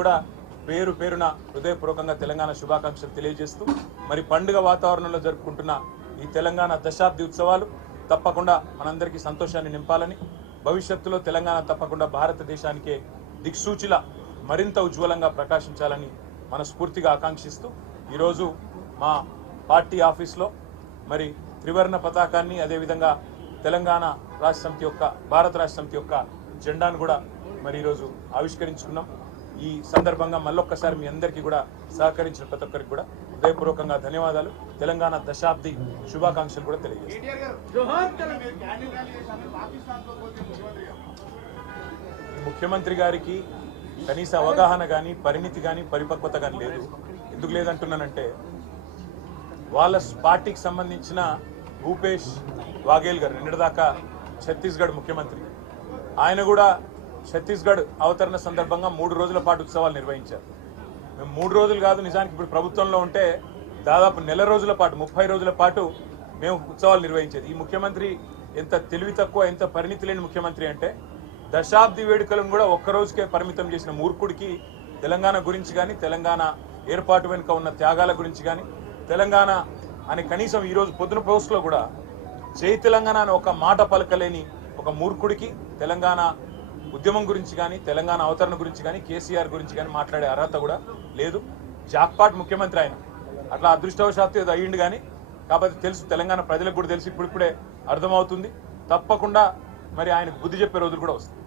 కూడా పేరు పేరున హృదయపూర్వకంగా తెలంగాణ శుభాకాంక్షలు తెలియజేస్తూ మరి పండుగ వాతావరణంలో జరుపుకుంటున్న ఈ తెలంగాణ దశాబ్ది ఉత్సవాలు తప్పకుండా మనందరికీ సంతోషాన్ని నింపాలని భవిష్యత్తులో తెలంగాణ తప్పకుండా భారతదేశానికే దిక్సూచిలా మరింత ఉజ్వలంగా ప్రకాశించాలని మనస్ఫూర్తిగా ఆకాంక్షిస్తూ ఈరోజు మా పార్టీ ఆఫీస్లో మరి త్రివర్ణ పతాకాన్ని అదేవిధంగా తెలంగాణ రాష్ట్ర సమితి యొక్క భారత రాష్ట్ర సమితి యొక్క జెండాను కూడా మరి ఈరోజు ఆవిష్కరించుకున్నాం। ఈ సందర్భంగా మళ్ళొక్కసారి మీ అందరికీ కూడా సహకరించిన ప్రతి ఒక్కరికి కూడా హృదయపూర్వకంగా ధన్యవాదాలు, తెలంగాణ దశాబ్ది శుభాకాంక్షలు కూడా తెలియజేస్తాను। ముఖ్యమంత్రి గారికి కనీస అవగాహన కానీ పరిణితి కానీ పరిపక్వత కానీ లేదు। ఎందుకు లేదంటున్నానంటే వాళ్ళ పార్టీకి సంబంధించిన భూపేష్ వాఘేల్ గారు నిన్నటిదాకా ఛత్తీస్గఢ్ ముఖ్యమంత్రి, ఆయన కూడా ఛత్తీస్గఢ్ అవతరణ సందర్భంగా 3 రోజుల పాటు ఉత్సవాలు నిర్వహించారు। మేము 3 రోజులు కాదు, నిజానికి ఇప్పుడు ప్రభుత్వంలో ఉంటే దాదాపు నెల రోజుల పాటు 30 రోజుల పాటు మేము ఉత్సవాలు నిర్వహించేది। ఈ ముఖ్యమంత్రి ఎంత తెలివి తక్కువ, ఎంత పరిణితి లేని ముఖ్యమంత్రి అంటే దశాబ్ది వేడుకలను కూడా ఒక్క రోజుకే పరిమితం చేసిన మూర్ఖుడికి తెలంగాణ గురించి కానీ తెలంగాణ ఏర్పాటు వెనుక ఉన్న త్యాగాల గురించి కానీ తెలంగాణ అని కనీసం ఈరోజు పొద్దున పోస్టులో కూడా జై తెలంగాణ అని ఒక మాట పలకలేని ఒక మూర్ఖుడికి తెలంగాణ ఉద్యమం గురించి కానీ తెలంగాణ అవతరణ గురించి కానీ కేసీఆర్ గురించి కానీ మాట్లాడే అర్హత కూడా లేదు। జాక్పాట్ ముఖ్యమంత్రి ఆయన, అట్లా అదృష్టవశాత్తు ఏదో అయ్యిండు కానీ కాబట్టి తెలుసు, తెలంగాణ ప్రజలకు కూడా తెలిసి ఇప్పుడిప్పుడే అర్థమవుతుంది। తప్పకుండా మరి ఆయనకు బుద్ధి చెప్పే రోజులు కూడా వస్తాయి।